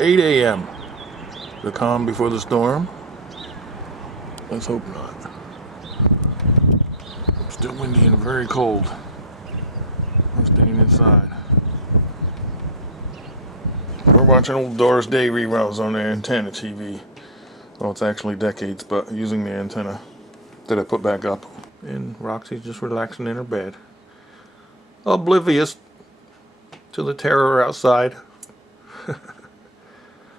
8 a.m. The calm before the storm? Let's hope not. Still windy and very cold. I'm staying inside. We're watching old Doris Day reruns on the antenna TV. Well, it's actually decades, but using the antenna that I put back up. And Roxy's just relaxing in her bed, oblivious to the terror outside.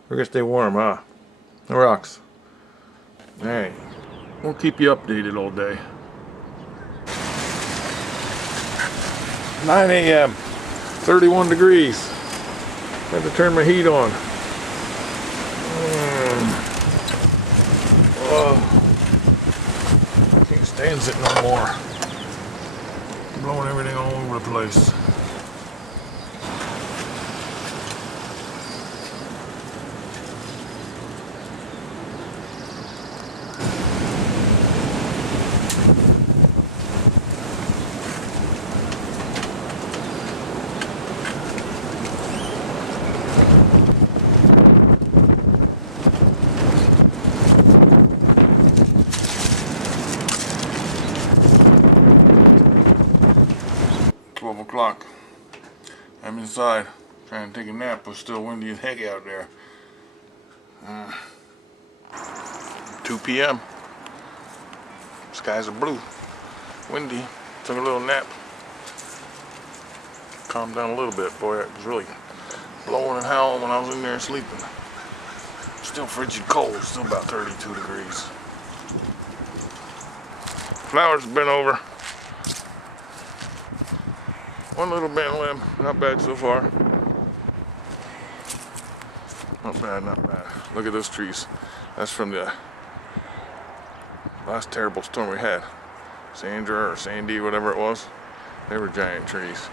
We're gonna stay warm, huh? Rox. Alright. We'll keep you updated all day. 9 a.m. 31 degrees. Had to turn my heat on. Can't stand it no more. Blowing everything all over the place. O'clock. I'm inside trying to take a nap, but still windy as heck out there. 2 p.m. Skies are blue. Windy. Took a little nap. Calmed down a little bit. Boy, it was really blowing and howling when I was in there sleeping. Still frigid cold. Still about 32 degrees. Flowers have been over. One little bent limb, not bad so far. Not bad, not bad. Look at those trees. That's from the last terrible storm we had. Sandra or Sandy, whatever it was. They were giant trees.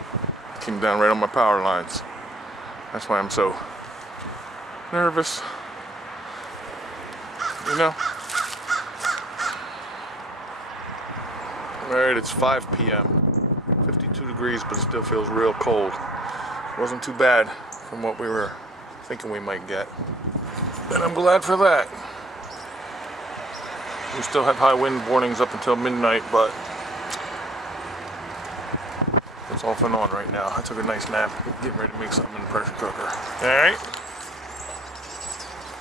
Came down right on my power lines. That's why I'm so nervous. You know? Alright, it's 5 p.m. 52 degrees, but it still feels real cold. Wasn't too bad from what we were thinking we might get. And I'm glad for that. We still have high wind warnings up until midnight, but it's off and on right now. I took a nice nap, getting ready to make something in the pressure cooker. Alright.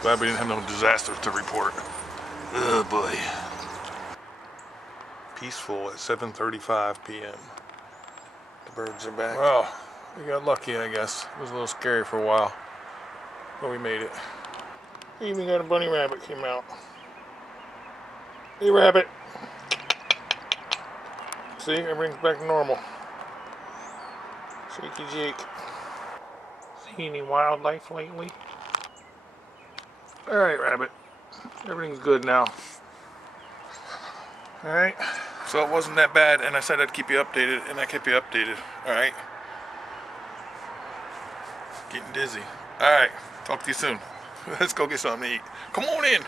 Glad we didn't have no disasters to report. Oh boy. Peaceful at 7:35 p.m. The birds are back. Well, we got lucky, I guess. It was a little scary for a while, but we made it. We even got a bunny rabbit came out. Hey, rabbit. See, everything's back to normal. Shaky Jake. See any wildlife lately? Alright, rabbit. Everything's good now. Alright. So it wasn't that bad, and I said I'd keep you updated, and I kept you updated. Alright. Getting dizzy. Alright. Talk to you soon. Let's go get something to eat. Come on in.